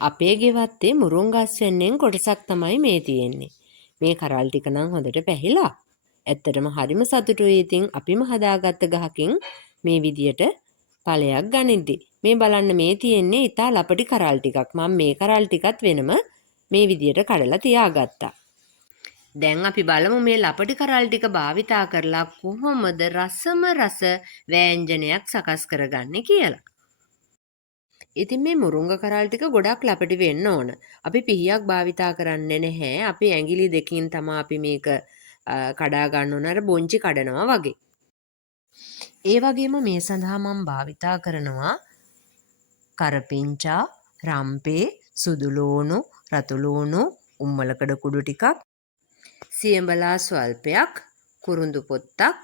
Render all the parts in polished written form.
අපේ ගෙවත්තේ මුරුංගස් වෙන්නෙන් කොටසක් තමයි මේ තියෙන්නේ. මේ කරල් ටික නම් හොඳට පැහිලා. ඇත්තටම හරිම සතුටුයි. ඉතින් අපිම හදාගත්ත ගහකින් මේ විදියට ඵලයක් ගනිද්දි. මේ බලන්න මේ තියෙන්නේ ඉතා ලපටි කරල් ටිකක්. මම මේ කරල් ටිකත් වෙනම මේ විදියට කඩලා තියාගත්තා. දැන් අපි බලමු මේ ලපටි කරල් ටික භාවිතා කරලා කොහොමද රසම රස වෑංජනයක් සකස් කරගන්නේ කියලා. ඉතින් මේ මුරුංග කරල් ටික ගොඩක් ලපටි වෙන්න ඕන. අපි පිහියක් භාවිතා කරන්නේ නැහැ. අපි ඇඟිලි දෙකින් තමයි අපි මේක කඩා ගන්න ඕන අර බොංචි කඩනවා වගේ. ඒ වගේම මේ සඳහා මම භාවිතා කරනවා කරපිංචා, රම්පේ, සුදුලූණු, රතුලූණු, උම්මලකඩ කුඩු ටිකක්, සියඹලා ස්වල්පයක්, කුරුඳු පොත්තක්,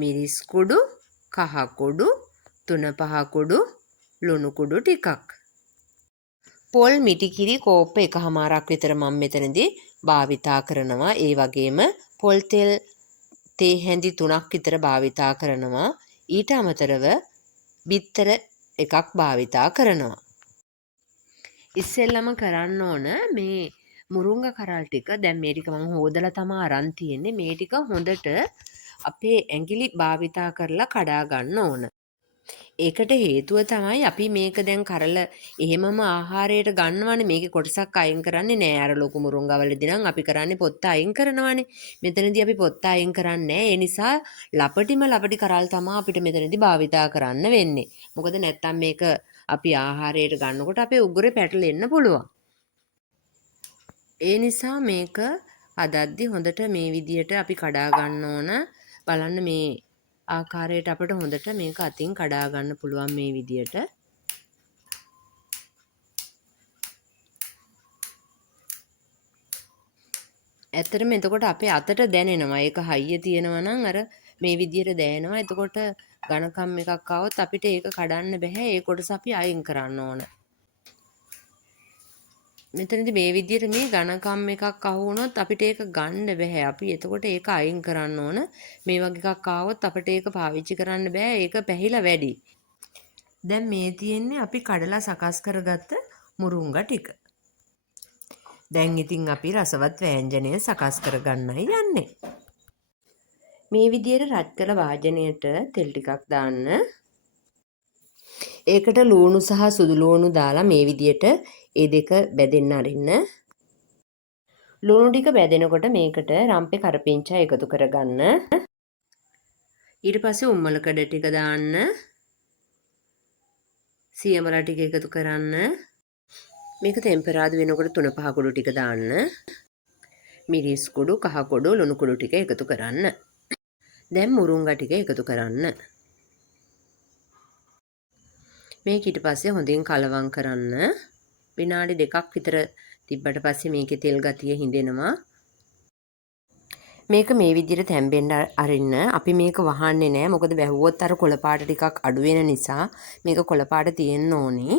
මිරිස් කුඩු, කහ කුඩු, තුනපහ කුඩු, ලුණු කුඩු ටිකක්. පොල් මිටිකිරි කෝප්ප එකහමාරක් විතර මම මෙතනදී භාවිතා කරනවා. ඒ වගේම පොල් තෙල් තේ හැඳි 3ක් විතර භාවිතා කරනවා. ඊට අමතරව බිත්තර එකක් භාවිතා කරනවා. ඉස්සෙල්ලම කරන්න ඕන මේ මුරුංග කරල් ටික දැන් මේ ටික මම හොදලා තමයි අරන් තියෙන්නේ. මේ ටික හොඳට අපේ ඇඟිලි භාවිතා කරලා කඩා ගන්න ඕන. ඒකට හේතුව තමයි අපි මේක දැන් කරල එහෙමම ආහාරයට ගන්නවනේ. මේකේ කොටසක් අයින් කරන්නේ නෑ. අර ලොකු මුරුංගවලදී නම් අපි කරන්නේ පොත්ත අයින් කරනවනේ. මෙතනදී අපි පොත්ත අයින් කරන්නේ නෑ. ඒ නිසා ලපටි කරල් තමයි අපිට මෙතනදී භාවිතා කරන්න වෙන්නේ. මොකද නැත්තම් මේක අපි ආහාරයට ගන්නකොට අපේ උගුරේ පැටලෙන්න පුළුවන්. ඒ නිසා මේක අදද්දි හොඳට මේ විදියට අපි කඩා ගන්න ඕන. බලන්න මේ ආකාරයට අපිට හොඳට මේක අතින් කඩා ගන්න පුළුවන් මේ විදියට. ඇත්තටම එතකොට අපේ අතට දැනෙනවා. ඒක හයිය තියෙනවා නම් අර මේ විදියට දැනෙනවා. එතකොට ඝනකම් එකක් ආවොත් අපිට ඒක කඩන්න බෑ. ඒ කොටස අපි අයින් කරන්න ඕන. මෙතනදී මේ විදියට මේ ඝනකම් එකක් අහු වුණොත් අපිට ඒක ගන්න බෑ. අපි එතකොට ඒක අයින් කරන්න ඕන. මේ වගේ එකක් ආවොත් අපිට ඒක පාවිච්චි කරන්න බෑ. ඒක පැහිලා වැඩි. දැන් මේ තියෙන්නේ අපි කඩලා සකස් කරගත්ත මුරුංග ටික. දැන් ඉතින් අපි රසවත් වෑංජනය සකස් කරගන්නයි යන්නේ. මේ විදියට රත් කළ වාජනයට තෙල් ටිකක් දාන්න. ඒකට ලූණු සහ සුදු ලූණු දාලා මේ විදියට ඒ දෙක බැදෙන්න අරින්න. ලුණු ටික බැදෙනකොට මේකට රම්පේ කරපිංචා එකතු කරගන්න. ඊට පස්සේ උම්මලකඩ ටික දාන්න. සියඹලා ටික එකතු කරන්න. මේක ටෙම්පරාදු වෙනකොට 3-5 කුඩු ටික දාන්න. මිරිස් කුඩු, කහ කුඩු, ලුණු කුඩු ටික එකතු කරන්න. දැන් මුරුංගා ටික එකතු කරන්න. මේක ඊට පස්සේ හොඳින් කලවම් කරන්න. විනාඩි 2ක් විතර තිබ්බට පස්සේ මේකේ තෙල් ගතිය හිඳෙනවා. මේක මේ විදිහට තැම්බෙන්න අරින්න. අපි මේක වහන්නේ නැහැ. මොකද වැහුවොත් අර කොළ පාට ටිකක් අඩු වෙන නිසා මේක කොළ පාට තියෙන්න ඕනේ.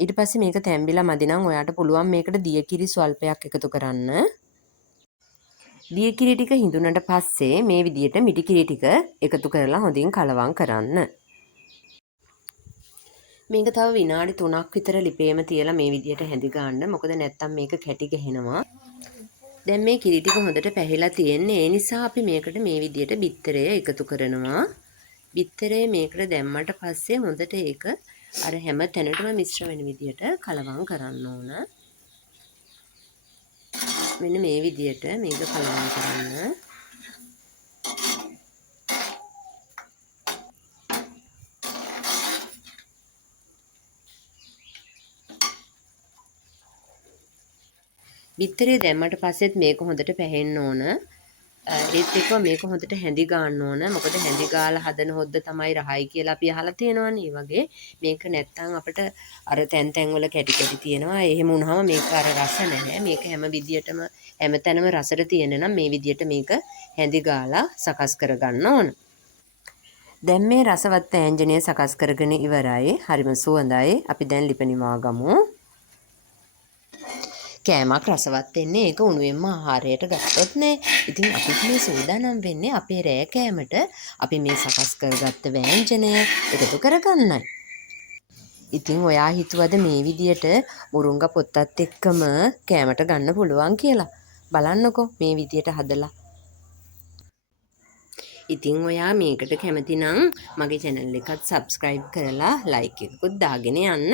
ඊට පස්සේ මේක තැම්බිලා මදි නම් ඔයාට පුළුවන් මේකට දියකිරි ස්වල්පයක් එකතු කරන්න. දියකිරි ටික හිඳුනට පස්සේ මේ විදිහට මිටි කිරි ටික එකතු කරලා හොඳින් කලවම් කරන්න. මේක තව විනාඩි 3ක් විතර ලිපේම තියලා මේ විදිහට හැඳි ගන්න. මොකද නැත්තම් මේක කැටි ගහනවා. දැන් මේ කිරි ටික හොඳට පැහිලා තියෙන්නේ. ඒ නිසා අපි මේකට මේ විදිහට බිත්තරය එකතු කරනවා. බිත්තරය මේකට දැම්මට පස්සේ හොඳට ඒක අර හැම තැනටම මිශ්‍ර වෙන විදිහට කලවම් කරන්න ඕන. මෙන්න මේ විදිහට මේක කලවම් කරන්න. බිත්තරේ දැම්මට පස්සෙත් මේක හොඳට පැහෙන්න ඕන. ඒත් එක්ක මේක හොඳට හැඳි ගන්න ඕන. මොකද හැඳි ගාලා හදන හොද්ද තමයි රහයි කියලා අපි අහලා තියෙනවනේ. ඒ වගේ මේක නැත්තම් අපිට අර තැන් තැන් වල කැටි කැටි තියෙනවා. එහෙම වුණාම මේක අර රස නැහැ. මේක හැම විදියටම හැමතැනම රසට තියෙන නම් මේ විදියට මේක හැඳි ගාලා සකස් කරගන්න ඕන. දැන් මේ රසවත් වෑංජනය සකස් කරගෙන ඉවරයි. හරිම සුවඳයි. අපි දැන් ලිපනිමා ගමු. කෑමක් රසවත් වෙන්නේ ඒක උණුවෙන්ම ආහාරයට ගත්තොත් නේ. ඉතින් අපි මේ සූදානම් වෙන්නේ අපේ රෑ කෑමට අපි මේ සකස් කරගත්ත වෑංජනය එකතු කරගන්නයි. ඉතින් ඔයා හිතුවද මේ විදියට මුරුංග පොත්තත් එක්කම කෑමට ගන්න පුළුවන් කියලා? බලන්නකෝ මේ විදියට හදලා. ඉතින් ඔයා මේකට කැමති නම් මගේ channel එකත් subscribe කරලා like එකකුත් දාගෙන යන්න.